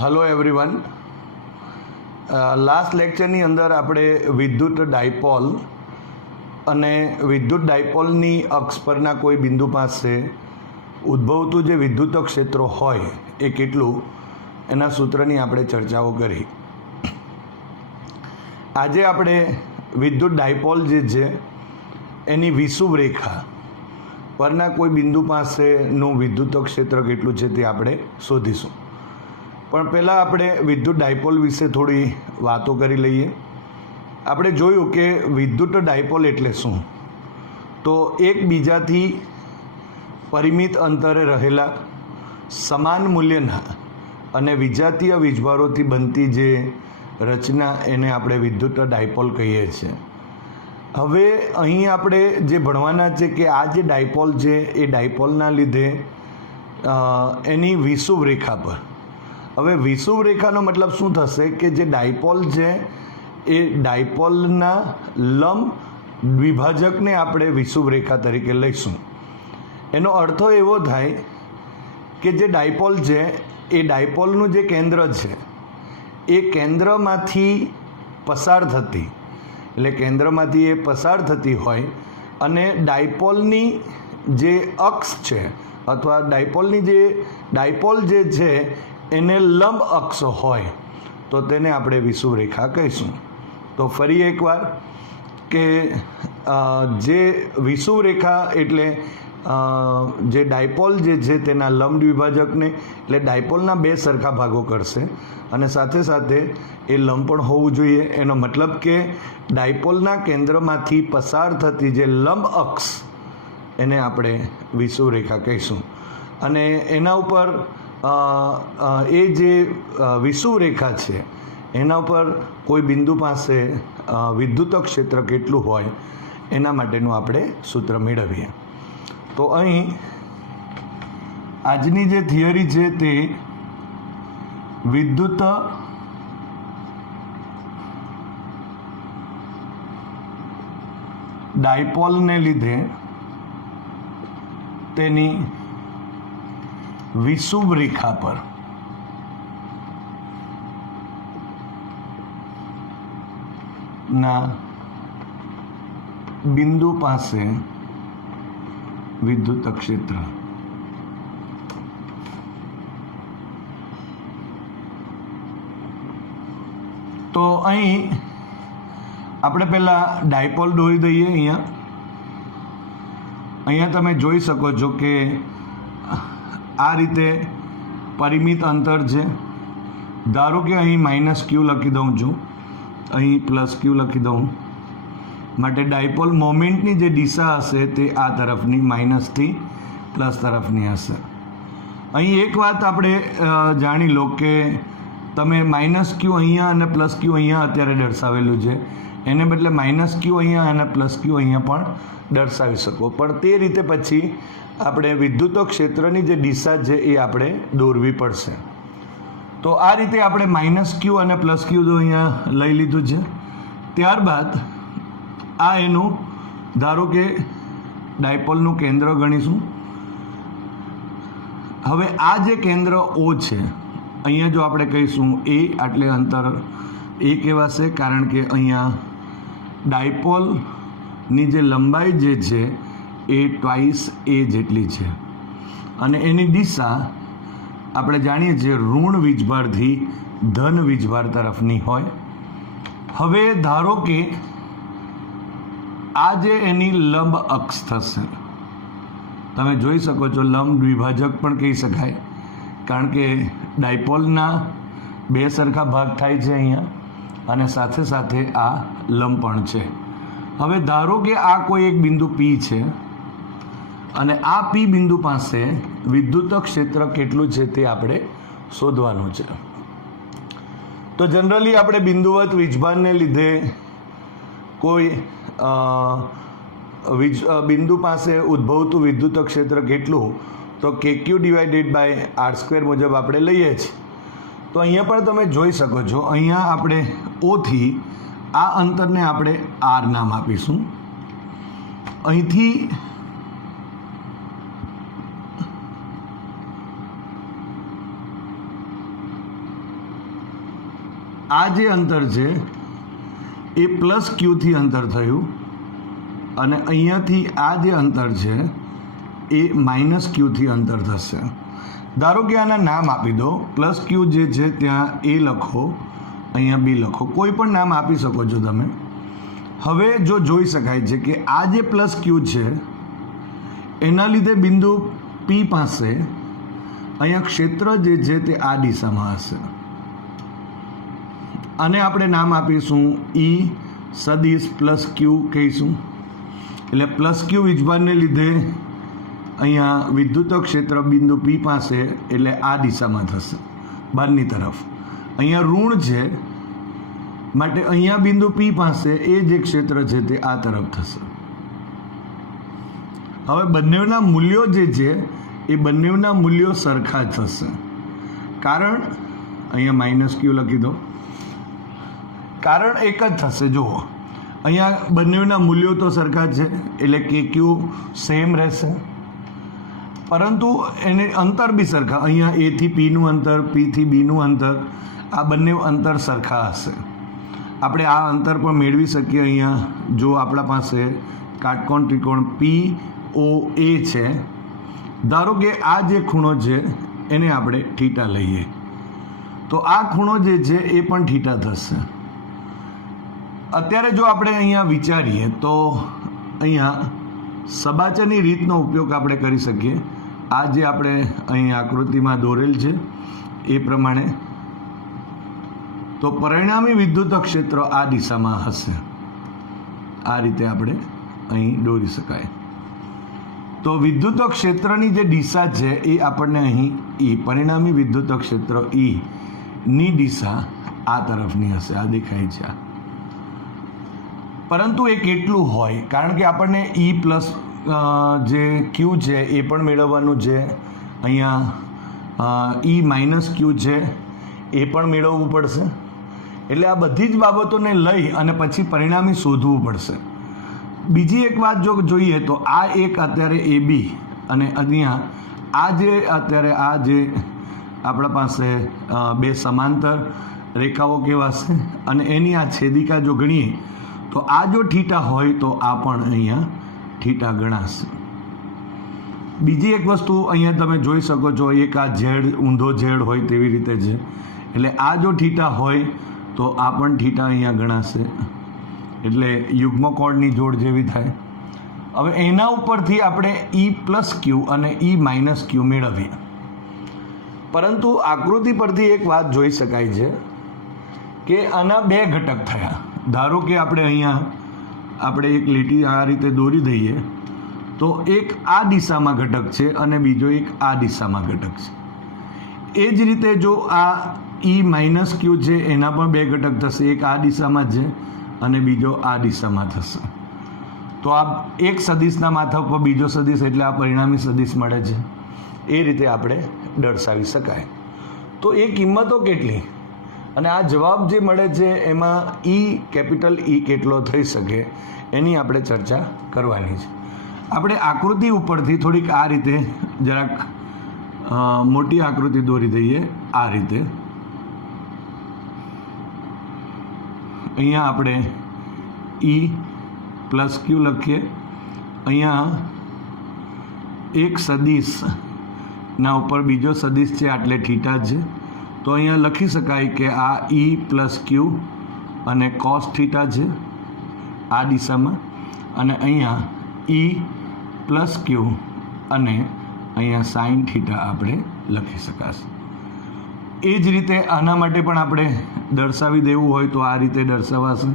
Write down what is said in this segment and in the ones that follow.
Hello everyone. Last લેક્ચરની અંદર આપણે વિદ્યુત ડાયપોલ અને વિદ્યુત ડાયપોલની અક્ષ પરના કોઈ બિંદુ પાસે ઉદ્ભવતું જે વિદ્યુત ક્ષેત્રો હોય એ કેટલું એના સૂત્રની આપણે ચર્ચાઓ કરી. આજે આપણે વિદ્યુત ડાયપોલ જે છે એની વિષુવ રેખા પરના કોઈ બિંદુ પાસેનું વિદ્યુત ક્ષેત્ર કેટલું છે તે આપણે શોધીશું. પણ પહેલાં આપણે વિદ્યુત ડાયપોલ વિશે થોડી વાતો કરી લઈએ. આપણે જોયું કે વિદ્યુત ડાયપોલ એટલે શું, તો એકબીજાથી પરિમિત અંતરે રહેલા સમાન મૂલ્યના અને વિજાતીય વીજભારોથી બનતી જે રચના એને આપણે વિદ્યુત ડાયપોલ કહીએ છીએ. હવે અહીં આપણે જે ભણવાના છે કે આ જે ડાયપોલ છે એ ડાયપોલના લીધે એની વિષુવ રેખા પર, હવે વિષુવ રેખાનો મતલબ શું થશે કે જે ડાયપોલ છે એ ડાયપોલના લંબ દ્વિભાજકને આપણે વિષુવ રેખા તરીકે લઈશું. એનો અર્થ એવો થાય કે જે ડાયપોલ છે એ ડાયપોલનું જે કેન્દ્ર છે એ કેન્દ્રમાંથી પસાર થતી, એટલે કેન્દ્રમાંથી એ પસાર થતી હોય અને ડાયપોલની જે અક્ષ છે અથવા ડાયપોલ જે છે એને લંબ અક્ષ હોય તો તેને આપણે વિષુવ રેખા કહીશું. તો ફરી એકવાર કે જે વિષુવ રેખા એટલે જે ડાયપોલ જે છે તેના લંબ દ્વિભાજકને એટલે ડાયપોલના બે સરખા ભાગો કરશે અને સાથે સાથે એ લંબ પણ હોવું જોઈએ. એનો મતલબ કે ડાયપોલના કેન્દ્રમાંથી પસાર થતી જે લંબ અક્ષ એને આપણે વિષુવ રેખા કહીશું. અને એના ઉપર એ જે વિષુવ રેખા છે એના ઉપર કોઈ બિંદુ પાસે વિદ્યુત ક્ષેત્ર કેટલું હોય એના માટેનું આપણે સૂત્ર મેળવીએ. તો અહીં આજની જે થિયરી છે તે વિદ્યુત ડાયપોલને લીધે તેની વિષુવ રેખા પર ના બિંદુ પાસે વિદ્યુત ક્ષેત્ર. તો અહીં આપણે પહેલાં ડાયપોલ દોરી દઈએ. અહીંયા તમે જોઈ શકો છો કે આ રીતે પરિમિત અંતર છે. ધારો કે અહીં -q લખી દઉં છું, અહીં +q લખી દઉં. માટે ડાયપોલ મોમેન્ટની જે દિશા હશે તે આ તરફની માઇનસથી પ્લસ તરફની હશે. અહીં એક વાત આપણે જાણી લો કે તમે -q અહીંયા અને +q અહીંયા અત્યારે દર્શાવેલું છે, એને બદલે -q અહીંયા અને +q અહીંયા પણ દર્શાવી શકો. પણ તે રીતે પછી આપણે વિદ્યુત ક્ષેત્રની જે દિશા છે એ આપણે દોરવી પડશે. તો આ રીતે આપણે -q અને +q તો અહીંયા લઈ લીધું છે. ત્યારબાદ આ એનું ધારો કે ડાયપોલનું કેન્દ્ર ગણીશું. હવે આ જે કેન્દ્ર O છે અહીંયા જો આપણે કહીશું A એટલે અંતર A કહેવાશે, કારણ કે અહીંયા ડાયપોલની જે લંબાઈ જે છે એ 2a જેટલી છે અને એની દિશા આપણે જાણીએ છીએ ઋણ વીજભારથી ધન વીજભાર તરફની હોય. હવે ધારો કે આ જે એની લંબ અક્ષ થશે, તમે જોઈ શકો છો લંબ દ્વિભાજક પણ કહી શકાય, કારણ કે ડાયપોલના બે સરખા ભાગ થાય છે અહીંયા અને સાથે સાથે આ લંબ પણ છે. હવે ધારો કે આ કોઈ એક બિંદુ P છે અને આ P બિંદુ પાસે વિદ્યુત ક્ષેત્ર કેટલું છે તે આપણે શોધવાનું છે. તો જનરલી આપણે બિંદુવત વીજભારને લીધે કોઈ બિંદુ પાસે ઉદ્ભવતું વિદ્યુત ક્ષેત્ર કેટલું, તો kq/r² મુજબ આપણે લઈએ છીએ. તો અહીંયા પણ તમે જોઈ શકો છો, અહીંયા આપણે O થી આ અંતરને આપણે R નામ આપીશું. અહીંથી આ જે અંતર છે એ પ્લસ ક્યુથી અંતર થયું અને અહીંયાથી આ જે અંતર છે એ માઇનસ ક્યુથી અંતર થશે. ધારો કે આના નામ આપી દો. પ્લસ ક્યુ જે છે ત્યાં એ લખો, અહીંયા બી લખો, કોઈ પણ નામ આપી શકો છો તમે. હવે જો જોઈ શકાય છે કે આ જે પ્લસ ક્યુ છે એના લીધે બિંદુ પી પાસે અહીંયા ક્ષેત્ર જે છે તે આ દિશામાં હશે. આને આપણે નામ આપીશું ઈ સદિશ પ્લસ ક્યુ કહીશું. એટલે પ્લસ ક્યુ વીજભારને લીધે અહીંયા વિદ્યુત ક્ષેત્ર બિંદુ પી પાસે એટલે આ દિશામાં થશે, બહારની તરફ. અહીંયા ઋણ છે માટે અહીંયા બિંદુ પી પાસે એ જે ક્ષેત્ર છે તે આ તરફ થશે. હવે બંનેના મૂલ્યો જે છે એ બંનેના મૂલ્યો સરખા જ થશે. કારણ અહીંયા માઇનસ ક્યુ લખી દો. કારણ એક જ થશે. જુઓ અહીંયા બંનેના મૂલ્યો તો સરખા છે એટલે કે ક્યુ સેમ રહેશે, પરંતુ એને અંતર બી સરખા. અહીંયા એથી પીનું અંતર, પીથી બીનું અંતર, આ બંને અંતર સરખા હશે. આપણે આ અંતર પણ મેળવી શકીએ. અહીંયા જો આપણા પાસે કાટકોણ ત્રિકોણ પી ઓ એ છે, ધારો કે આ જે ખૂણો છે એને આપણે થીટા લઈએ તો આ ખૂણો જે છે એ પણ થીટા થશે. અત્યારે જો આપણે અહીંયા વિચારીએ તો અહીંયા સબાચાની રીતનો ઉપયોગ આપણે કરી શકીએ. આ જે આપણે અહીં આકૃતિમાં દોરેલ છે એ પ્રમાણે, તો પરિણામી વિદ્યુત ક્ષેત્ર આ દિશામાં હશે. આ રીતે આપણે અહીં દોરી શકાય. તો વિદ્યુત ક્ષેત્રની જે દિશા છે એ આપણને અહીં ઈ, પરિણામી વિદ્યુત ક્ષેત્ર ઈ ની દિશા આ તરફની હશે. આ દેખાય છે. પરંતુ એ કેટલું હોય, કારણ કે આપણને ઈ પ્લસ જે ક્યુ છે એ પણ મેળવવાનું છે, અહીંયા ઈ માઇનસ ક્યુ છે એ પણ મેળવવું પડશે. એટલે આ બધી જ બાબતોને લઈ અને પછી પરિણામી શોધવું પડશે. બીજી એક વાત જો જોઈએ તો આ એક અત્યારે એ બી અને અહીંયા આ જે અત્યારે આ જે આપણા પાસે બે સમાંતર રેખાઓ કહેવાશે અને એની આ છેદિકા જો ગણીએ તો આ જો થીટા હોય તો આ પણ અહીંયા થીટા ગણાશે. બીજી એક વસ્તુ અહીંયા તમે જોઈ શકો છો, એક આ ઝેડ ઊંધો ઝેડ હોય તેવી રીતે છે. એટલે આ જો થીટા હોય તો આ પણ થીટા અહીંયા ગણાશે. એટલે યુગ્મકોણની જોડ જેવી થાય. હવે એના ઉપરથી આપણે ઈ પ્લસ ક્યુ અને ઈ માઇનસ ક્યુ મેળવીએ. પરંતુ આકૃતિ પરથી એક વાત જોઈ શકાય છે કે આના બે ઘટક થયા. ધારો કે આપણે અહીંયા એક લીટી આ રીતે દોરી દઈએ તો એક આ દિશામાં ઘટક છે અને બીજો એક આ દિશામાં ઘટક છે. એ જ રીતે જો આ ઈ માઇનસ ક્યુ છે એના પણ બે ઘટક થશે. એક આ દિશામાં છે અને બીજો આ દિશામાં થશે. તો આ એક સદિશના માથા ઉપર બીજો સદિશ એટલે આ પરિણામી સદિશ મળે છે. એ રીતે આપણે દર્શાવી શકાય. તો એ કિંમતો કેટલી અને આ જવાબ જે મળે છે એમાં ઈ કેપિટલ ઈ કેટલો થઈ શકે એની આપણે ચર્ચા કરવાની છે. આપણે આકૃતિ ઉપરથી થોડીક આ રીતે જરાક મોટી આકૃતિ દોરી દઈએ. આ રીતે અહીંયા આપણે ઈ પ્લસ ક્યુ લખીએ. અહીંયા એક સદિશના ઉપર બીજો સદિશ છે એટલે થીટા છે. તો અહીંયા લખી શકાય કે આ ઈ પ્લસ ક્યુ અને કોસ થીટા છે આ દિશામાં, અને અહીંયા ઈ પ્લસ ક્યુ અને અહીંયા સાઇન થીટા આપણે લખી શકાશે. એ જ રીતે આના માટે પણ આપણે દર્શાવી દેવું હોય તો આ રીતે દર્શાવાશે.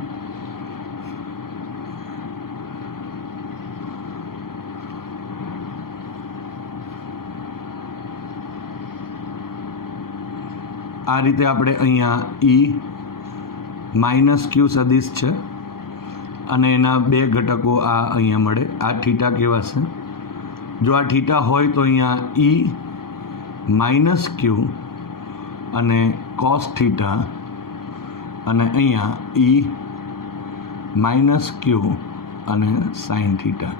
આ રીતે આપણે અહીંયા ઈ માઇનસ ક્યુ સદિશ છે અને એના બે ઘટકો આ અહીંયા મળે. આ થીટા કહેવાશે. જો આ થીટા હોય તો અહીંયા ઈ માઇનસ ક્યુ અને કોસ થીટા અને અહીંયા ઈ માઇનસ ક્યુ અને સાઇન થીટા.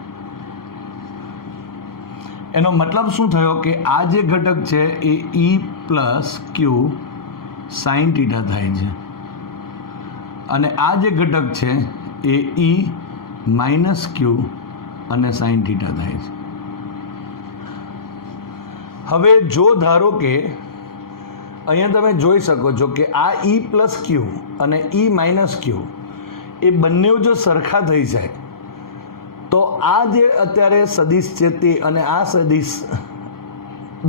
એનો મતલબ શું થયો કે આ જે ઘટક છે એ ઈ પ્લસ ક્યુ સાઇન થીટા થાય છે. અને આ જે ઘટક છે એ E માઇનસ ક્યુ અને સાઇન થીટા થાય છે. હવે જો ધારો કે અહીંયા તમે જોઈ શકો છો કે આ E પ્લસ ક્યુ અને E માઇનસ ક્યુ એ બંને જો સરખા થઈ જાય તો આ જે અત્યારે સદિશ છે તે અને આ સદિશ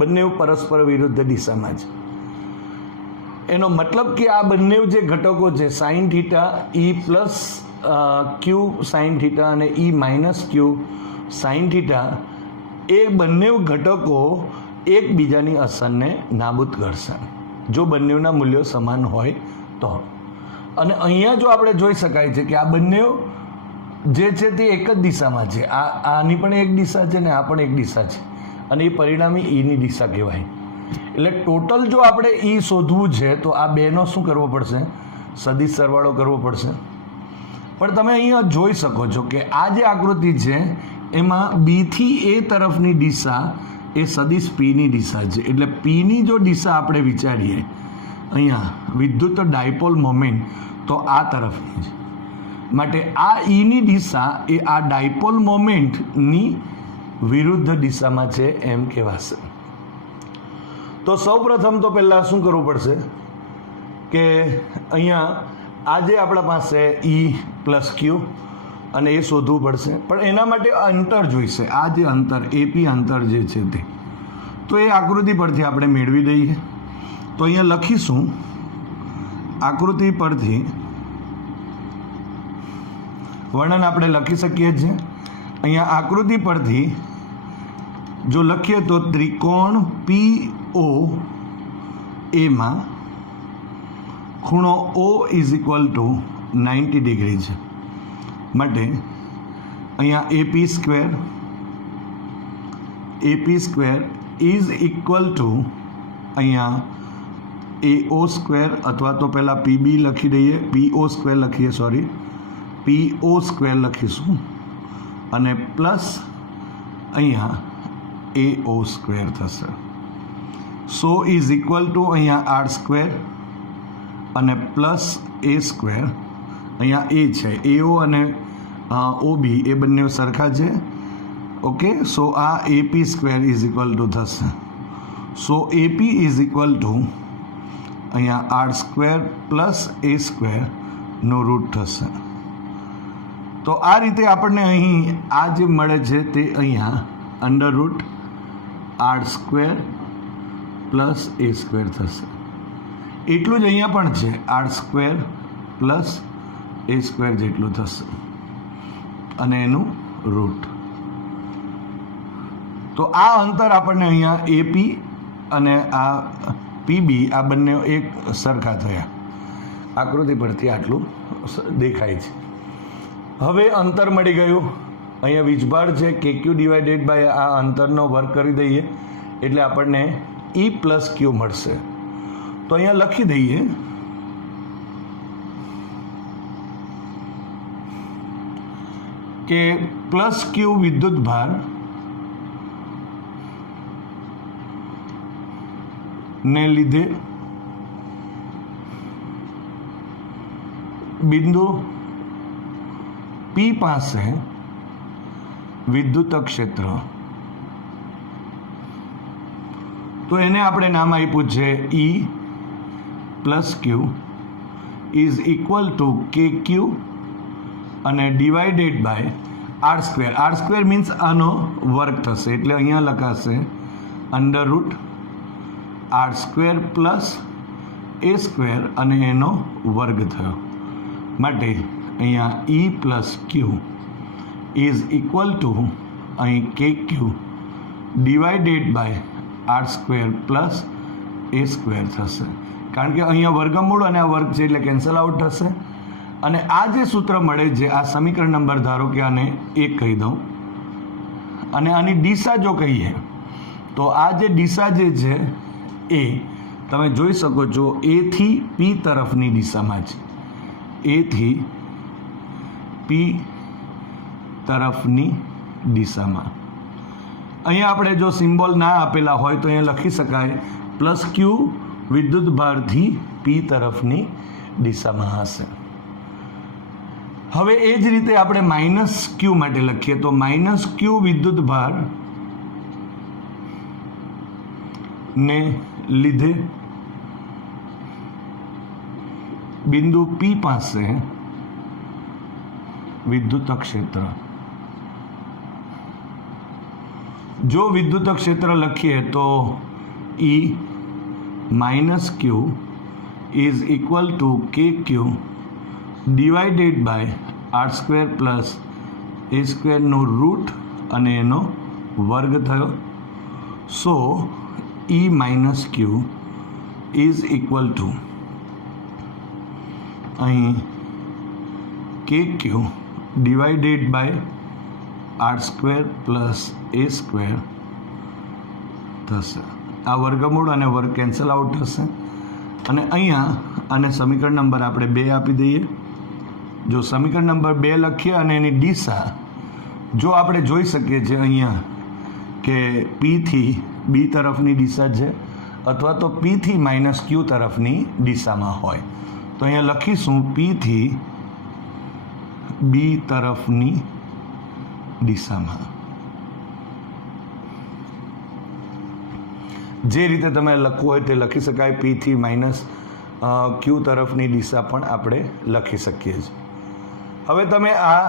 બંને પરસ્પર વિરુદ્ધ દિશામાં છે. એનો મતલબ કે આ બંને જે ઘટકો છે sine theta E plus q sine theta અને E minus q sine theta એ બંને ઘટકો એકબીજાની અસરને નાબૂદ કરશે જો બંનેના મૂલ્યો સમાન હોય તો. અને અહીંયા જો આપણે જોઈ શકાય છે કે આ બંને જે છે તે એક જ દિશામાં છે. આની પણ એક દિશા છે ને આ પણ એક દિશા છે અને એ પરિણામી ઈની દિશા કહેવાય. એટલે ટોટલ જો આપણે ઈ શોધવું છે તો આ બેનો શું કરવો પડશે? સદિશ સરવાળો કરવો પડશે. પણ તમે અહીંયા જોઈ શકો છો કે આ જે આકૃતિ છે એમાં બી થી એ તરફની દિશા એ સદિશ પીની દિશા છે. એટલે પીની જો દિશા આપણે વિચારીએ અહીંયા વિદ્યુત ડાયપોલ મોમેન્ટ તો આ તરફની છે. માટે આ ઈની દિશા એ આ ડાયપોલ મોમેન્ટની વિરુદ્ધ દિશામાં છે એમ કહેવાશે. તો સૌપ્રથમ તો પહેલાં શું કરવું પડશે કે અહીંયા આ જે આપણા પાસે E પ્લસ ક્યુ અને એ શોધવું પડશે. પણ એના માટે અંતર જોઈશે. આ જે અંતર એપી અંતર જે છે તે તો એ આકૃતિ પરથી આપણે મેળવી દઈએ. તો અહીંયા લખીશું આકૃતિ પરથી વર્ણન આપણે લખી શકીએ છીએ. અહીંયા આકૃતિ પરથી જો લખીએ તો ત્રિકોણ PO એમાં ખૂણો O is equal two 90 degree છે. માટે અહીંયા AP square is equal to અહીંયા AO સ્ક્વેર અથવા તો પહેલાં PB લખી દઈએ PO સ્ક્વેર લખીએ PO સ્ક્વેર લખીશું અને પ્લસ અહીંયા AO સ્ક્વેર થશે. સો ઇઝ ઇક્વલ ટુ અહીંયા R સ્ક્વેર અને પ્લસ A સ્ક્વેર અહીંયા એ છે AO અને OB એ બંને સરખા છે. ઓકે, સો આ AP square is equal to થશે. So AP is equal to અહીંયા R સ્ક્વેર પ્લસ A સ્ક્વેરનો રૂટ થશે. તો આ રીતે આપણને અહીં આ જે મળે છે તે અહીંયા under root R square plus A square થશે. એટલું જ અહીંયા પણ છે R square plus A square જેટલું થશે અને એનું રૂટ. તો આ અંતર આપણને અહીંયા AP અને આ PB આ બંને એક સરખા થયા. આકૃતિ પરથી આટલું દેખાય છે. હવે અંતર મળી ગયું. અહીંયા વીજભાર છે KQ ડિવાઇડેડ બાય આ અંતરનો વર્ગ કરી દઈએ એટલે આપણને E પ્લસ ક્યુ મળશે. તો અહીંયા લખી દઈએ કે પ્લસ ક્યુ વિદ્યુત ભાર ને લીધે બિંદુ P પાસે વિદ્યુત ક્ષેત્ર તો એને આપણે નામ આપ્યું છે E plus Q is equal to KQ અને divided by R square. R square means આનો વર્ગ થશે એટલે અહીંયા લખાશે under root R square plus A square અને એનો વર્ગ થયો. માટે અહીંયા E plus Q is equal to અહીં KQ divided by R square plus A square થશે. કારણ કે અહીંયા વર્ગમૂળ અને આ વર્ગ છે એટલે કેન્સલ આઉટ થશે. અને આ જે સૂત્ર મળે છે આ સમીકરણ નંબર ધારો કે આને 1 કહી દઉં અને આની દિશા જો કહીએ તો આ જે દિશા જે છે એ તમે જોઈ શકો છો A થી P તરફની દિશામાં છે. A થી P તરફની દિશામાં. અહીંયા આપણે જો સિમ્બોલ ના આપેલા હોય તો અહીંયા લખી શકાય પ્લસ ક્યુ વિદ્યુત ભારથી P તરફની દિશામાં હશે. હવે એ જ રીતે આપણે માઇનસ ક્યુ માટે લખીએ તો માઇનસ ક્યુ વિદ્યુત ભાર ને લીધે બિંદુ P પાસે વિદ્યુત ક્ષેત્ર, જો વિદ્યુત ક્ષેત્ર લખીએ તો E minus q is equal to k q divided by R square plus a સ્ક્વેરનો રૂટ અને એનો વર્ગ થયો. So E minus q is equal to અહીં k q divided by R square plus A square થશે. આ વર્ગમૂળ અને વર્ગ કેન્સલ આઉટ થશે અને અહીંયા આને સમીકરણ નંબર આપણે 2 આપી દઈએ. જો સમીકરણ નંબર 2 લખીએ અને એની દિશા જો આપણે જોઈ શકીએ છીએ અહીંયા કે P થી B તરફની દિશા છે અથવા તો P થી માઇનસ ક્યુ તરફની દિશામાં હોય તો અહીંયા લખીશું P થી B તરફની દિશામાં. જે રીતે તમે લખવું હોય તે લખી શકાય. P થી માઇનસ ક્યુ તરફની દિશા પણ આપણે લખી શકીએ છીએ. હવે તમે આ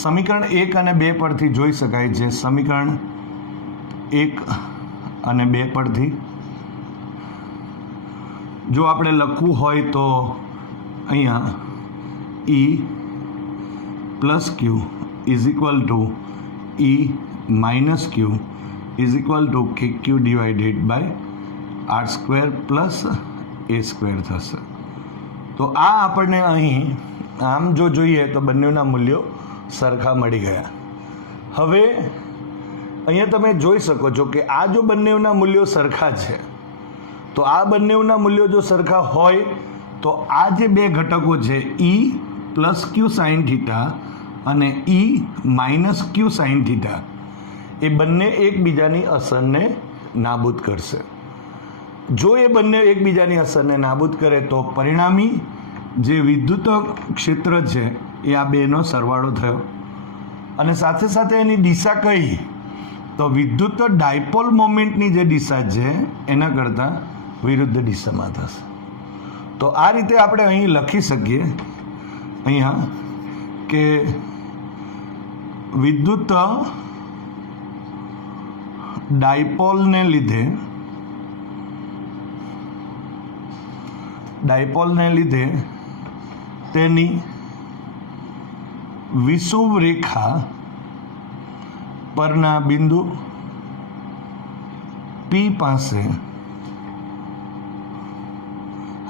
સમીકરણ 1 અને 2 પરથી જોઈ શકાય છે. સમીકરણ 1 અને 2 પરથી જો આપણે લખવું હોય તો અહીંયા E plus Q is equal to E minus q is equal to k q divided by R square plus A square થશે. તો આ આપણને અહીં આમ જો જોઈએ તો બંનેના મૂલ્યો સરખા મળી ગયા. હવે અહીંયા તમે જોઈ શકો છો કે આ જો બંનેના મૂલ્યો સરખા છે તો આ બંનેના મૂલ્યો જો સરખા હોય તો આ જે બે ઘટકો છે E plus q sine theta અને E minus q sine theta એ બંને એકબીજાની અસરને નાબૂદ કરશે. જો એ બંને એકબીજાની અસરને નાબૂદ કરે તો પરિણામી જે વિદ્યુત ક્ષેત્ર છે એ આ બેનો સરવાળો થયો અને સાથે સાથે એની દિશા કઈ તો વિદ્યુત ડાયપોલ મોમેન્ટની જે દિશા છે એના કરતાં વિરુદ્ધ દિશામાં થશે. તો આ રીતે આપણે અહીં લખી શકીએ અહીંયા કે વિદ્યુત ડાયપોલને લીધે તેની વિષુવ રેખા પરના બિંદુ P પાસે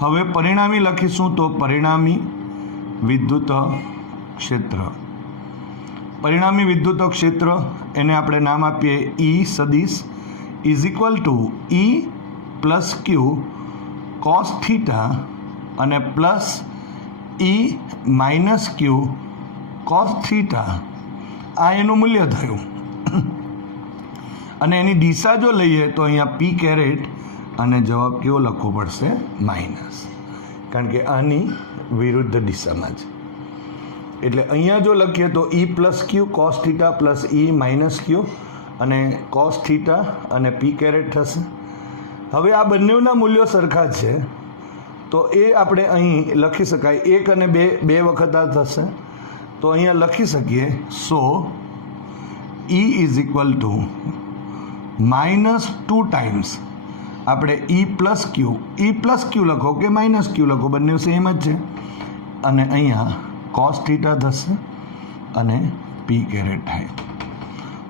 હવે પરિણામી લખીશું તો પરિણામી વિદ્યુત ક્ષેત્ર. પરિણામી વિદ્યુત ક્ષેત્ર એને આપણે નામ આપીએ E સદિશ is equal to E plus q cos theta અને પ્લસ E માઇનસ ક્યુ કોસ થીટા. આ એનું મૂલ્ય થયું અને એની દિશા જો લઈએ તો અહીંયા P કેરેટ અને જવાબ કેવો લખવો પડશે માઇનસ, કારણ કે આની વિરુદ્ધ દિશામાં છે. એટલે અહીંયા જો લખીએ તો E plus q cos theta plus E minus q અને કોસ થીટા અને P કેરેટ થશે. હવે આ બંનેના મૂલ્યો સરખા છે તો એ આપણે અહીં લખી શકાય 1 અને 2 બે વખત આ થશે તો અહીંયા લખી શકીએ. સો E is equal two -2 times આપણે E પ્લસ ક્યુ લખો કે માઇનસ ક્યુ લખો બંને સેમ જ છે અને અહીંયા કોસ થીટા થશે અને P કેરેટ થાય.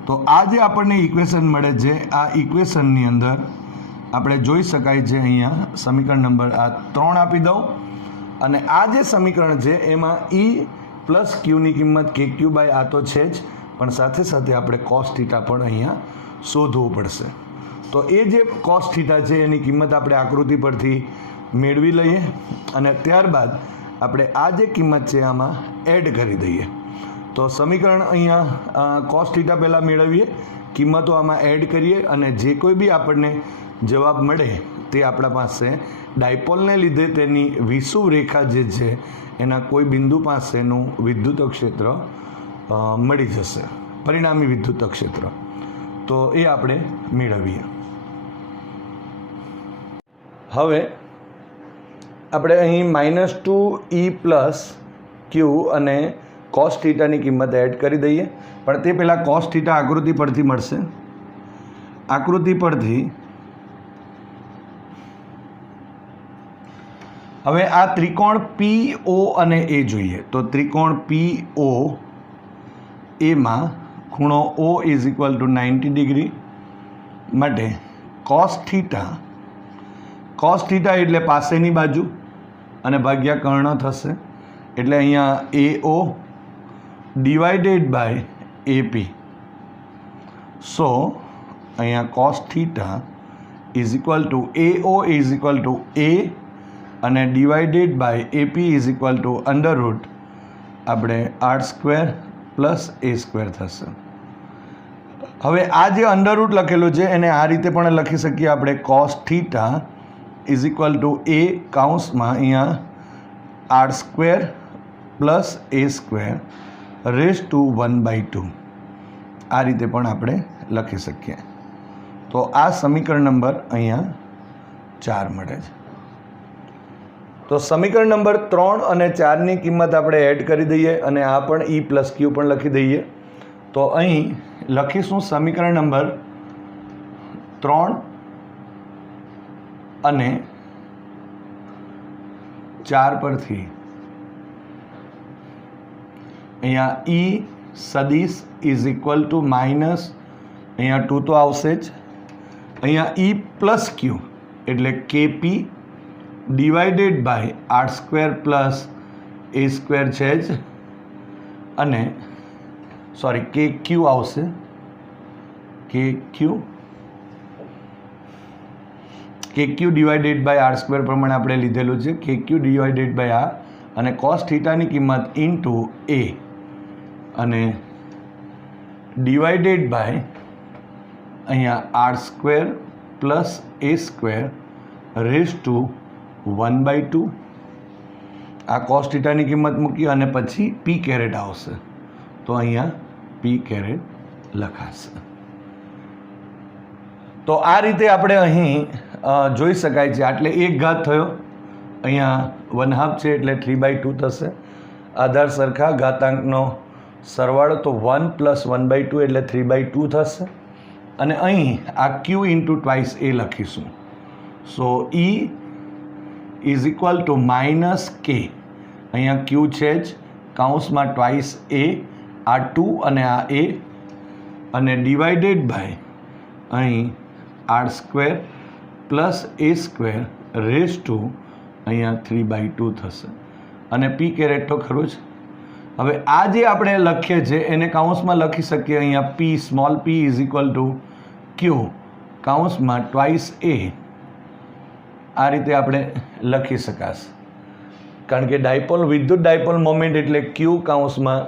તો આ જે આપણને ઇક્વેશન મળે છે આ ઇક્વેશનની અંદર આપણે જોઈ શકાય છે અહીંયા સમીકરણ નંબર આ 3 આપી દઉં અને આ જે સમીકરણ છે એમાં E પ્લસ ક્યુની કિંમત કે ક્યુ બાય આ તો છે જ પણ સાથે સાથે આપણે કોસ થીટા પણ અહીંયા શોધવું પડશે. તો એ જે કોસ થીટા છે એની કિંમત આપણે આકૃતિ પરથી મેળવી લઈએ અને ત્યારબાદ આપણે આ જે કિંમત છે આમાં એડ કરી દઈએ. તો સમીકરણ અહીંયા કોસ થીટા પહેલાં મેળવીએ, કિંમતો આમાં એડ કરીએ અને જે કોઈ બી આપણને જવાબ મળે તે આપણા પાસે ડાયપોલને લીધે તેની વિષુવ રેખા જે છે એના કોઈ બિંદુ પાસેનું વિદ્યુત ક્ષેત્ર મળી જશે, પરિણામી વિદ્યુત ક્ષેત્ર. તો એ આપણે મેળવીએ. હવે આપણે અહીં -2e+q અને cos થીટાની કિંમત એડ કરી દઈએ. પણ તે પહેલાં cos થીટા આકૃતિ પરથી મળશે. આકૃતિ પરથી હવે આ ત્રિકોણ PO અને A જોઈએ. તો ત્રિકોણ PO એમાં ખૂણો O = 90 ડિગ્રી માટે cos થીટા એટલે પાસેની બાજુ અને ભાગ્યા કર્ણ થશે. એટલે અહીંયા AO ડિવાઇડેડ બાય AP. સો અહીંયા cos થીટા AO A અને ડિવાઇડેડ બાય AP આપણે r² + a² થશે. હવે આ જે અંડરરૂટ લખેલું છે એને આ રીતે પણ લખી શકીએ આપણે. cos થીટા A કૌંસમાં અહીંયા r² + a² /1/2 આ રીતે પણ આપણે લખી શકીએ. તો આ સમીકરણ નંબર અહીંયા 4 મળે છે. તો સમીકરણ નંબર 3 અને 4ની કિંમત આપણે એડ કરી દઈએ અને આ પણ E+Q પણ લખી દઈએ. તો અહીં લખીશું સમીકરણ નંબર 3 અને 4 પરથી અહીંયા E સદિશ = અહીંયા 2 તો આવશે જ. અહીંયા E+Q એટલે KP divided by r² + a² છે જ. અને સોરી KQ આવશે. KQ ડિવાઇડેડ બાય r² પ્રમાણે આપણે લીધેલું છે. KQ ડિવાઇડેડ બાય r અને cos થીટાની કિંમત ઇન્ટુ A અને ડિવાઇડેડ બાય અહીંયા r² + a² /1/2. આ cos થીટાની કિંમત મૂકી અને પછી p કેરેટ આવશે. તો અહીંયા p કેરેટ લખાશે. તો આ રીતે આપણે અહીં જોઈ શકાય છે. એટલે 1 ઘાત થયો, અહીંયા 1/2 છે એટલે 3/2 થશે. આધાર સરખા, ઘાતાંકનો સરવાળો તો 1 + 1/2 એટલે 3/2 થશે. અને અહીં આ q × 2a લખીશું. સો E = -k. અહીંયા q છે જ, કૌંસમાં 2a, આ 2 અને આ a અને ડિવાઇડેડ બાય અહીં r² + a² અહીંયા 3/2 થશે. અને p કેરેટ તો ખરું જ. હવે આ જે આપણે લખીએ છીએ એને કૌંસમાં લખી શકીએ. અહીંયા p સ્મોલ p = q કૌંસમાં 2a આ રીતે આપણે લખી શકાશે. કારણ કે વિદ્યુત ડાયપોલ મોમેન્ટ એટલે q કૌંસમાં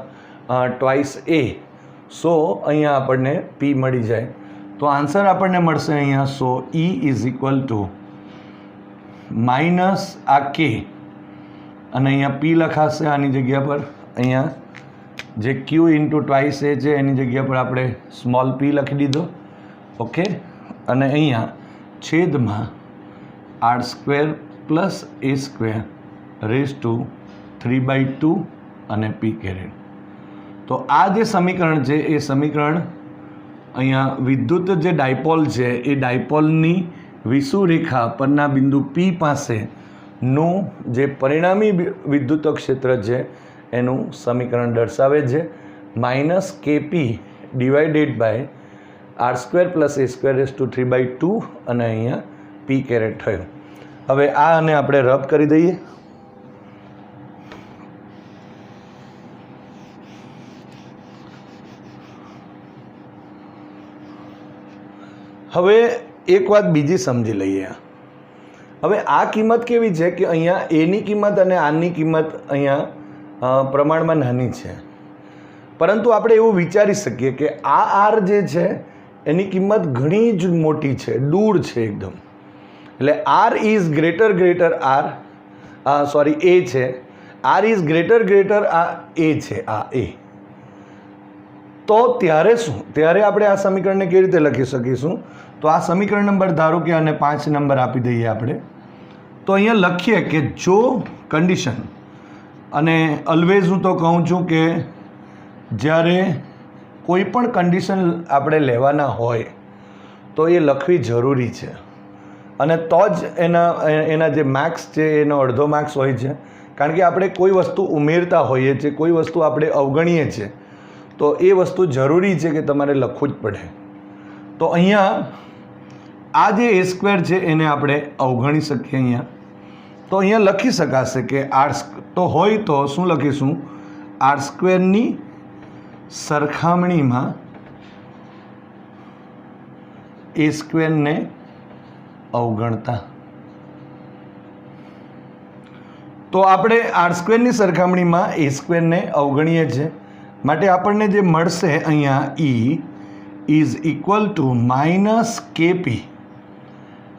2a. સો અહીંયા આપણને p મળી જાય. તો આન્સર આપણને મળશે અહીંયા. સો E = આ k અને અહીંયા p લખાશે આની જગ્યા પર. અહીંયા જે q × 2a છે એની જગ્યા પર આપણે સ્મોલ p લખી દીધો. ઓકે. અને અહીંયા છેદમાં r² + a² 3/2 અને p કેરેટ. તો આ જે સમીકરણ છે એ સમીકરણ અહીંયા વિદ્યુત જે ડાયપોલ છે એ ડાયપોલની વિષુવરેખા પરના બિંદુ P પાસેનું જે પરિણામી વિદ્યુત ક્ષેત્ર છે એનું સમીકરણ દર્શાવે છે. -kp divided by r² + a² 3/2 અને અહીંયા p કેરેટ થયું. હવે આ અને આપણે રબ કરી દઈએ. હવે એક વાત બીજી સમજી લઈએ. હવે આ કિંમત કેવી છે કે અહીંયા એની કિંમત અને આરની કિંમત અહીંયા પ્રમાણમાં નાની છે. પરંતુ આપણે એવું વિચારી શકીએ કે આ આર જે છે એની કિંમત ઘણી જ મોટી છે, દૂર છે એકદમ. એટલે આર ઇઝ ગ્રેટર આર એ છે આર ઇઝ ગ્રેટર આ એ છે, આ એ, તો ત્યારે શું, ત્યારે આપણે આ સમીકરણને કેવી રીતે લખી શકીશું? તો આ સમીકરણ નંબર ધારો કે આને 5 નંબર આપી દઈએ આપણે, તો અહીંયા લખીએ કે જો કન્ડિશન, અને ઓલવેઝ હું તો કહું છું કે જ્યારે કોઈ પણ કન્ડિશન આપણે લેવાના હોય તો એ લખવી જરૂરી છે, અને તો જ એના જે માર્ક્સ છે એનો અડધો માર્ક્સ હોય છે. કારણ કે આપણે કોઈ વસ્તુ ઉમેરતા હોઈએ છીએ, કોઈ વસ્તુ આપણે અવગણીએ છીએ, તો એ વસ્તુ જરૂરી છે કે તમારે લખવું જ પડે. તો અહીંયા આ જે એ સ્ક્વેર છે એને આપણે અવગણી શકીએ અહીંયા, તો અહીંયા લખી શકાશે કે આર તો હોય તો શું લખીશું? આર સ્ક્વેરની સરખામણીમાં એ સ્ક્વેરને અવગણતા. તો આપણે આર સ્ક્વેરની સરખામણીમાં એ સ્ક્વેરને અવગણીએ છીએ, માટે આપણને જે મળશે અહીંયા ઈ is equal to minus KP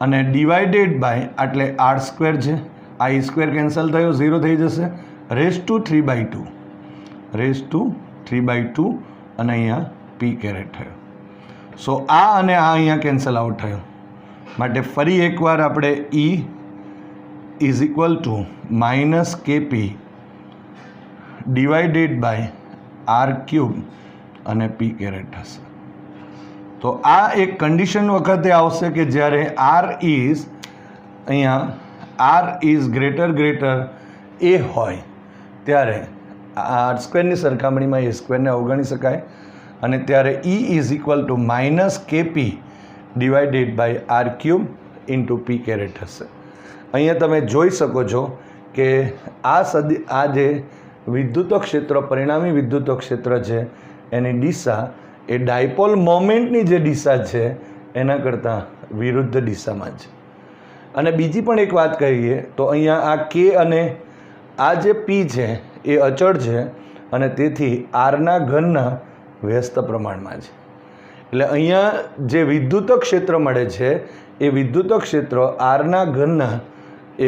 અને ડિવાઇડેડ બાય, એટલે આર સ્ક્વેર છે, આ ઈ સ્ક્વેર કેન્સલ થયો, 0 થઈ જશે, રેઝ ટુ 3/2, રેઝ ટુ 3/2, અને અહીંયા પી કેરેટ થયો. સો આ અને આ અહીંયા કેન્સલ આઉટ થયો, માટે ફરી એકવાર આપણે E is equal to minus KP divided by R cube અને પી કેરેટ થશે. તો આ એક કન્ડિશન વખતે આવશે કે જ્યારે આર ઇઝ, અહીંયા આર ઇઝ ગ્રેટર એ હોય ત્યારે આર સ્ક્વેરની સરખામણીમાં એ સ્ક્વેરને અવગણી શકાય, અને ત્યારે E is equal to minus KP divided by R cube into P caret થશે. અહીંયા તમે જોઈ શકો છો કે આ જે વિદ્યુત ક્ષેત્ર, પરિણામી વિદ્યુત ક્ષેત્ર છે એની દિશા એ ડાયપોલ મોમેન્ટની જે દિશા છે એના કરતાં વિરુદ્ધ દિશામાં છે. અને બીજી પણ એક વાત કહીએ તો અહીંયા આ કે અને આ જે પી છે એ અચળ છે, અને તેથી આરના ઘનના વ્યસ્ત પ્રમાણમાં છે. એટલે અહીંયા જે વિદ્યુત ક્ષેત્ર મળે છે એ વિદ્યુત ક્ષેત્ર આરના ઘનના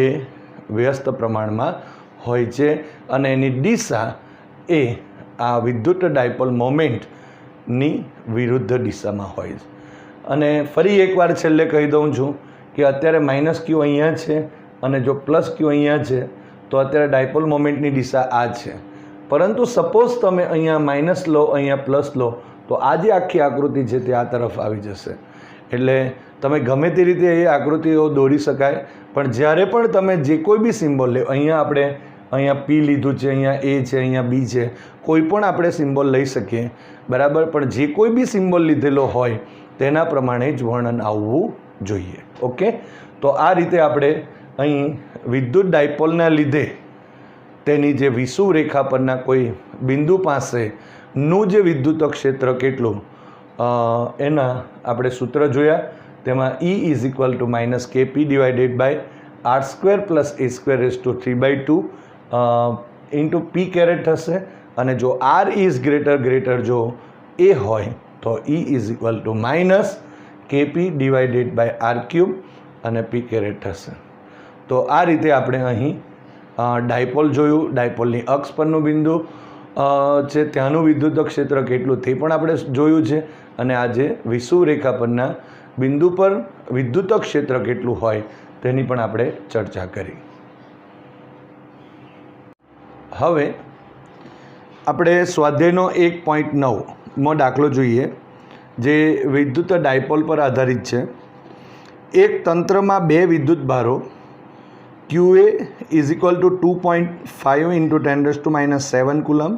એ વ્યસ્ત પ્રમાણમાં હોય છે, અને એની દિશા એ આ વિદ્યુત ડાયપોલ મોમેન્ટની વિરુદ્ધ દિશામાં હોય છે. અને ફરી એકવાર છેલ્લે કહી દઉં છું કે અત્યારે માઇનસ ક્યુ અહીંયા છે અને જો પ્લસ ક્યુ અહીંયા છે, તો અત્યારે ડાયપોલ મોમેન્ટની દિશા આ છે. પરંતુ સપોઝ તમે અહીંયા માઇનસ લો, અહીંયા પ્લસ લો, તો આ જે આખી આકૃતિ છે તે આ તરફ આવી જશે. એટલે તમે ગમે તે રીતે એ આકૃતિઓ દોરી શકાય, પણ જ્યારે પણ તમે જે કોઈ બી સિમ્બોલ લે, અહીંયા પી લીધું છે, અહીંયા એ છે, અહીંયા બી છે, કોઈ પણ આપણે સિમ્બોલ લઈ શકીએ, બરાબર, પણ જે કોઈ બી સિમ્બોલ લીધેલો હોય તેના પ્રમાણે જ વર્ણન આવવું જોઈએ. ઓકે, તો આ રીતે આપણે અહીં વિદ્યુત ડાયપોલના લીધે તેની જે વિષુવ રેખા પરના કોઈ બિંદુ પાસેનું જે વિદ્યુત ક્ષેત્ર કેટલું એના આપણે સૂત્ર જોયા. તેમાં E is equal to minus KP divided by R square plus A square raise to 3/2 into P caret થશે. અને જો આર ઇઝ ગ્રેટર જો એ હોય તો E is equal to minus KP divided by R cube અને P caret થશે. તો આ રીતે આપણે અહીં ડાયપોલ જોયું, ડાયપોલની અક્ષ પરનું બિંદુ છે ત્યાંનું વિદ્યુત ક્ષેત્ર કેટલું તે પણ આપણે જોયું છે, અને આજે વિષુવ રેખા પરના બિંદુ પર વિદ્યુત ક્ષેત્ર કેટલું હોય તેની પણ આપણે ચર્ચા કરી. હવે આપણે સ્વાધ્યાયનો 1.9 દાખલો જોઈએ, જે વિદ્યુત ડાયપોલ પર આધારિત છે. એક તંત્રમાં બે વિદ્યુત ભારો QA is equal two 2.5 into 10⁻⁷ coulomb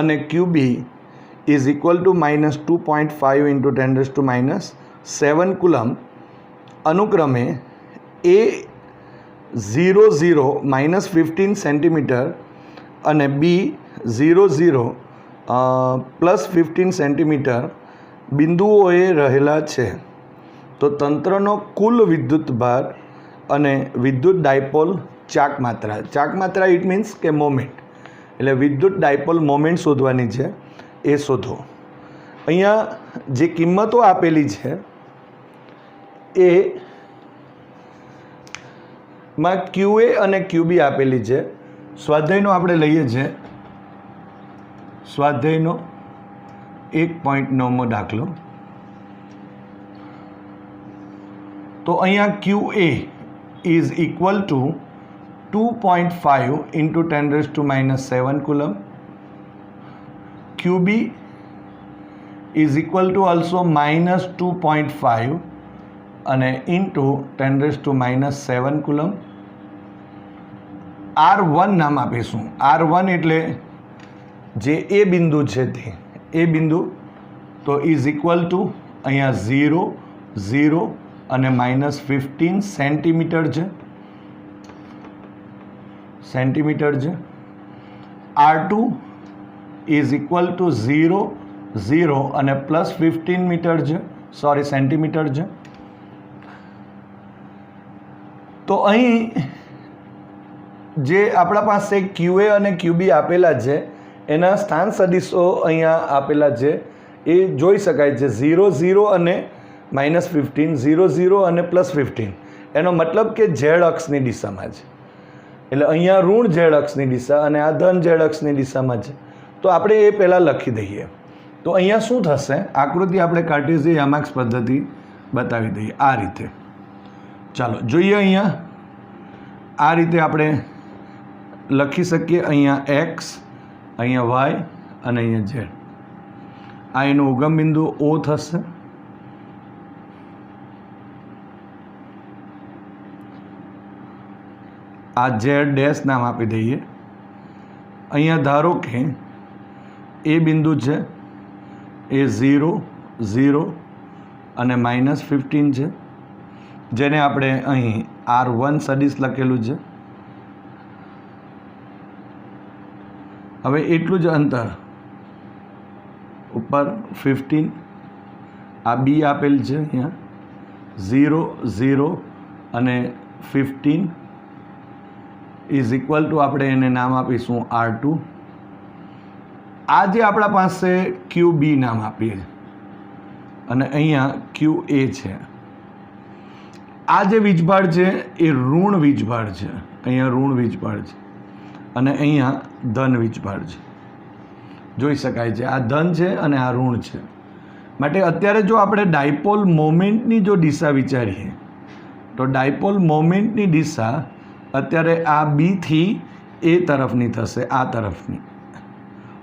અને QB is equal two -2.5 into 10⁻⁷ coulomb અનુક્રમે A00 -15 સેન્ટીમીટર અને B00 +15 સેન્ટીમીટર બિંદુઓએ રહેલા છે. તો તંત્રનો કુલ વિદ્યુત ભાર અને વિદ્યુત ડાયપોલ ચાક માત્રા ઇટ મીન્સ કે મોમેન્ટ, એટલે વિદ્યુત ડાયપોલ મોમેન્ટ શોધવાની છે, એ શોધો. અહીંયા જે કિંમતો આપેલી છે એ માં QA અને QB આપેલી છે. સ્વાધ્યાયનો આપણે લઈએ છીએ સ્વાધ્યાયનો 1.9મો દાખલો. તો અહીંયા QA is equal two 2.5 into 10⁻⁻7 coulomb. QB is equal two also -2.5 અને ઇન્ટુ 10⁻⁷ કુલમ. R1 નામ આપીશું. R1 એટલે જે એ બિંદુ છે તે એ બિંદુ, તો ઇઝ ઇક્વલ ટુ અહીંયા 0 0 અને -15 સેન્ટીમીટર છે. R2 ઇઝ ઇક્વલ ટુ 0 0 અને +15 મીટર છે, સેન્ટીમીટર છે. તો અહીં જે આપણા પાસે QA અને QB આપેલા છે એના સ્થાન સદિશો અહીંયા આપેલા છે એ જોઈ શકાય છે. 0 0 અને -15, 0 0 અને +15. એનો મતલબ કે ઝેડ અક્ષની દિશામાં છે. એટલે અહીંયા ઋણ ઝેડ અક્ષની દિશા અને આ ધન ઝેડ અક્ષની દિશામાં છે. તો આપણે એ પહેલાં લખી દઈએ. તો અહીંયા શું થશે, આકૃતિ આપણે કાર્ટેશિયન યામાક્સ પદ્ધતિ બતાવી દઈએ આ રીતે. ચાલો જોઈએ. અહીંયા આ રીતે આપણે લખી શકીએ. અહીંયા x, અહીંયા y અને અહીંયા z. આ એનું ઉગમ બિંદુ O થશે. આ z ડેશ નામ આપી દઈએ. અહીંયા ધારો કે એ બિંદુ છે એ 0 0 અને -15 છે, જેને આપણે અહીં R1 સદિશ લખેલું છે. હવે એટલું જ અંતર ઉપર 15. આ B આપેલ છે અહીંયા 0 0 અને 15 ઇઝ ઇક્વલ ટુ આપણે એને નામ આપીશું R2. આ જે આપણા પાસે QB નામ આપીએ અને અહીંયા QA છે. આ જે વીજભાર છે એ ઋણ વીજભાર છે. અહીંયા ઋણ વીજભાર છે અને અહીંયા ધન વીજભાર છે. જોઈ શકાય છે આ ધન છે અને આ ઋણ છે. માટે અત્યારે જો આપણે ડાયપોલ મોમેન્ટની જો દિશા વિચારીએ તો ડાયપોલ મોમેન્ટની દિશા અત્યારે આ B થી A તરફની થશે, આ તરફની,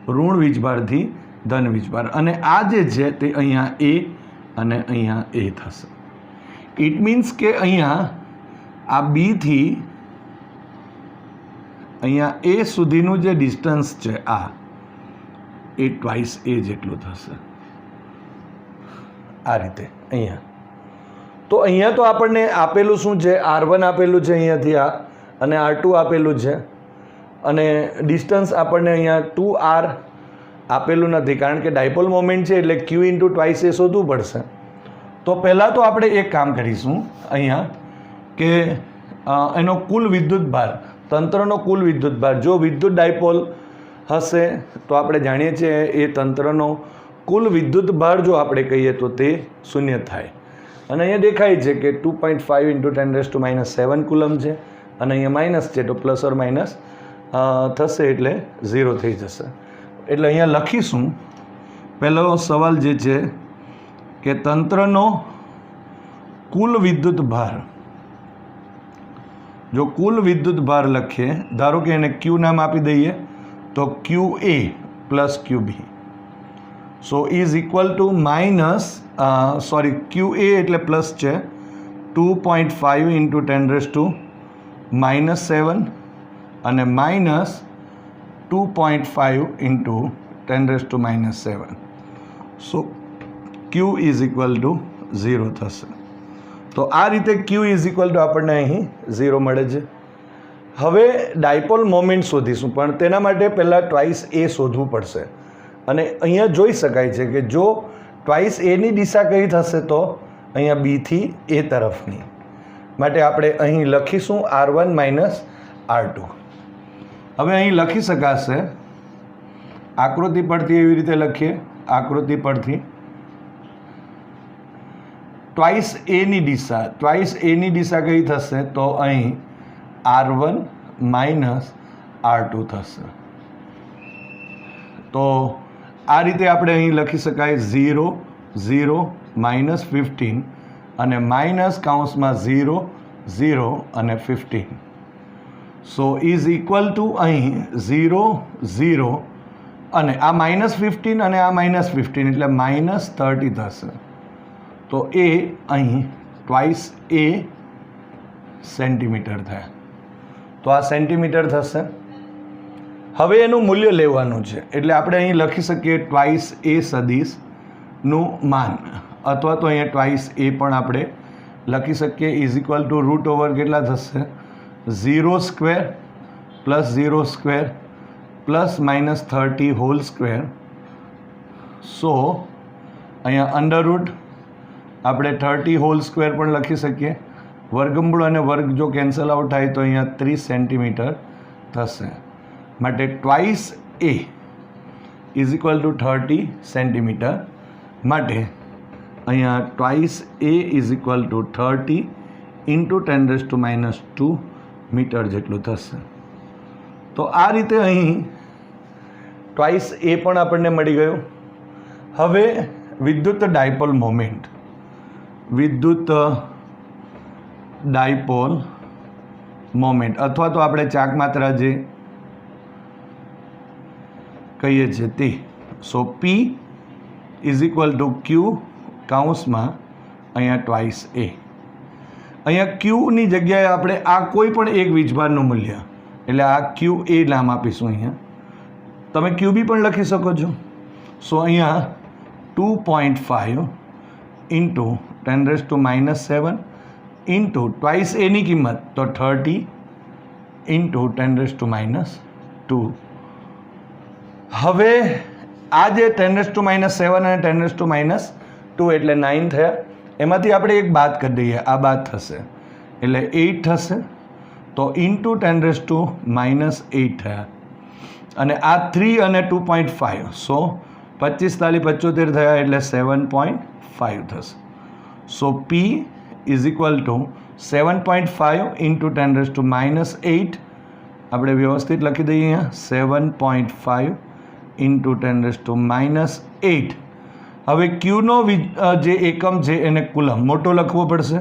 ઋણ વીજભારથી ધન વીજભાર. અને આ જે છે તે અહીંયા A અને અહીંયા A થશે. ઇટ મીન્સ કે અહીંયા આ B થી અહીંયા A સુધીનું જે ડિસ્ટન્સ છે આ એ ટ્વાઇસ A જેટલું થશે. આ રીતે અહીંયા. તો અહીંયા તો આપણને આપેલું શું છે, R1 આપેલું છે અહીંયાથી આ, અને R2 આપેલું છે, અને ડિસ્ટન્સ આપણને અહીંયા 2R આપેલું નથી, કારણ કે ડાયપોલ મોમેન્ટ છે એટલે Q × ટ્વાઇસ A શોધવું પડશે. તો પહેલાં તો આપણે એક કામ કરીશું અહીંયા કે એનો કુલ વિદ્યુત ભાર, તંત્રનો કુલ વિદ્યુત ભાર, જો વિદ્યુત ડાયપોલ હશે તો આપણે જાણીએ છીએ એ તંત્રનો કુલ વિદ્યુત ભાર જો આપણે કહીએ તો તે 0 થાય. અને અહીંયા દેખાય છે કે 2.5 × 10⁻⁷ કુલમ છે અને અહીંયા માઇનસ છે, તો પ્લસ ઓર માઇનસ થશે એટલે 0 થઈ જશે. એટલે અહીંયા લખીશું પહેલો સવાલ જે છે કે તંત્રનો કુલ વિદ્યુત ભાર. જો કુલ વિદ્યુત ભાર લખીએ, ધારો કે એને Q નામ આપી દઈએ તો QA + QB. So is equal two QA એટલે પ્લસ છે 2.5 × 10⁻⁷ અને -2.5 × 10⁻⁷. સો Q ઇઝ ઇક્વલ ટુ 0 થશે. તો આ રીતે Q ઇઝ ઇક્વલ ટુ આપણને અહીં 0 મળે છે. હવે ડાયપોલ મોમેન્ટ શોધીશું, પણ તેના માટે પહેલાં ટ્વાઇસ A શોધવું પડશે. અને અહીંયા જોઈ શકાય છે કે જો ટ્વાઇસ Aની દિશા કઈ થશે તો અહીંયા B થી A તરફની. માટે આપણે અહીં લખીશું R1 - R2. હવે અહીં લખી શકાશે આકૃતિ પરથી, એવી રીતે લખીએ. આકૃતિ પરથી ટ્વાઇસ Aની દિશા કઈ થશે તો અહીં R1 - R2 થશે. તો આ રીતે આપણે અહીં લખી શકાય 0 0 -15 અને માઇનસ કૌંસમાં 0 0 અને 15. સો ઇઝ ઇક્વલ ટુ અહીં 0 0 અને આ -15 અને આ -15 એટલે -30 થશે. તો એ અહીં ટ્વાઇસ એ સેન્ટીમીટર થયા. તો આ સેન્ટીમીટર થશે. હવે એનું મૂલ્ય લેવાનું છે એટલે આપણે અહીં લખી શકીએ ટ્વાઇસ એ સદિશનું માન, અથવા તો અહીંયા ટ્વાઇસ એ પણ આપણે લખી શકીએ is equal to root over કેટલા થશે 0 square plus 0 square plus -30 whole square. So અહીંયા અંડરરૂટ આપણે 30 હોલ સ્ક્વેર પણ લખી શકીએ. વર્ગમૂળ અને વર્ગ જો કેન્સલ આઉટ થાય તો અહીંયા 30 સેન્ટીમીટર થશે. માટે twice A is equal to 30 centimetre. માટે અહીંયા twice A is equal to 30 into 10⁻² metre જેટલું થશે. તો આ રીતે અહીં ટ્વાઇસ એ પણ આપણને મળી ગયું. હવે વિદ્યુત ડાયપોલ મોમેન્ટ, વિદ્યુત ડાયપોલ મોમેન્ટ અથવા તો આપણે ચાક માત્રા જે કહીએ છીએ તે. સો પી ઇઝ ઇક્વલ ટુ ક્યુ કૌંસમાં અહીંયા ટ્વાઇસ એ. અહીંયા ક્યુની જગ્યાએ આપણે આ કોઈ પણ એક વીજભારનું મૂલ્ય એટલે આ ક્યુ એ નામ આપીશું. અહીંયા તમે ક્યુબી પણ લખી શકો છો. સો અહીંયા 2.5 ઇન્ટુ 10⁻⁷ ઇન્ટુ ટ્વાઇસ એની કિંમત તો 30 ઇન્ટુ 10⁻². હવે આ જે 10⁻⁷ અને 10⁻² એટલે 9 થયા. એમાંથી આપણે એક બાદ કરી દઈએ, આ બાદ થશે એટલે 8 થશે. તો ઇન્ટુ 10⁻⁸ થયા. અને આ 3 અને 2.5 સો 25 × 75 થયા એટલે 7.5 થશે. So p is equal to 7.5 into 10⁻⁸ આપણે વ્યવસ્થિત લખી દઈએ અહીંયા 7.5 ઇન્ટુ 10⁻⁸. હવે ક્યુનો જે એકમ છે એને કુલમ મોટો લખવો પડશે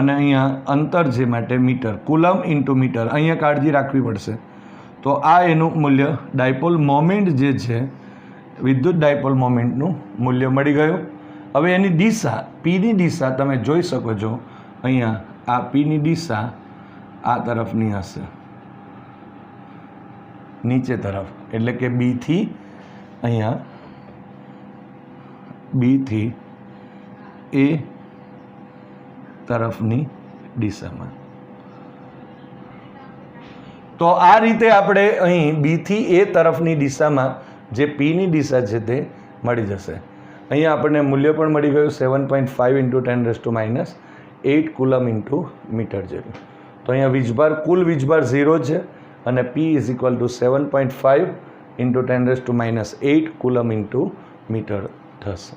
અને અહીંયા અંતર છે માટે મીટર. કુલમ ઇન્ટુ મીટર અહીંયા કાળજી રાખવી પડશે. તો આ એનું મૂલ્ય ડાયપોલ મોમેન્ટ જે છે વિદ્યુત ડાયપોલ મોમેન્ટનું મૂલ્ય મળી ગયું. હવે એની દિશા પીની દિશા તમે જોઈ શકો છો. અહીંયા આ પીની દિશા આ તરફની હશે, નીચે તરફ, એટલે કે બીથી અહીંયા બીથી એ તરફની દિશામાં. તો આ રીતે આપણે અહીં બીથી એ તરફની દિશામાં જે પીની દિશા છે તે મળી જશે. અહીંયા આપણને મૂલ્ય પણ મળી ગયું 7.5 ઇન્ટુ 10⁻⁸ કુલમ ઇન્ટુ મીટર જેટલું. તો અહીંયા વીજભાર કુલ વીજભાર 0 છે અને P is equal to 7.5 into 10⁻⁸ coulomb into metre થશે.